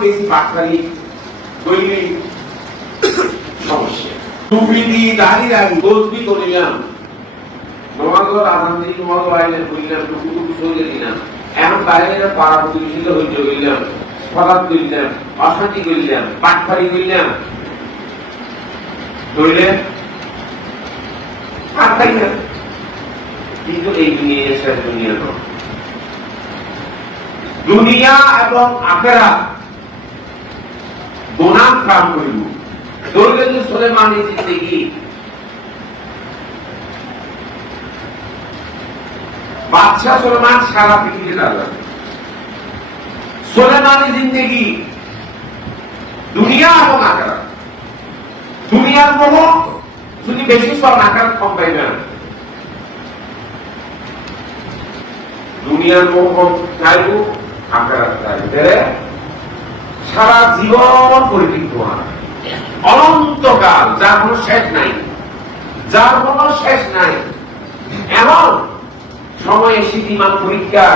বেশি বাটখারি দৈনিক সমস্যা টুপি দি দাঁড়িয়ে গোসবি করিলাম নমাজের আজান দিয়ে নমাজ বাইরে করিলাম টুপি টুপি সরিয়ে দিলাম এখন বাইরে পাড়া প্রতিবেশীতে হইতে হইলাম ফরাত করিলাম অশান্তি করিলাম বাটখারি করিলাম ধরলে আর তাই না কিন্তু এই দুনিয়া শেষ দুনিয়া নয় দুনিয়া এবং আখেরাত গোনাম কাম করিব ধরলে যে সুলেমানের জিন্দেগি বাদশাহ সুলেমান সারা পৃথিবীতে দাঁড়াবে সুলেমানের জিন্দেগি দুনিয়া এবং আখেরাত দুনিয়ার মোহ যদি বেশি সব আখেরাত কম পাইবে না দুনিয়ার মোহ কম চাইব আখেরাত চাইবে সারা জীবন পরিতৃপ্ত হয় অনন্তকাল যার কোনো শেষ নাই যার কোনো শেষ নাই এমন সময়ে শীতিমান পরীক্ষা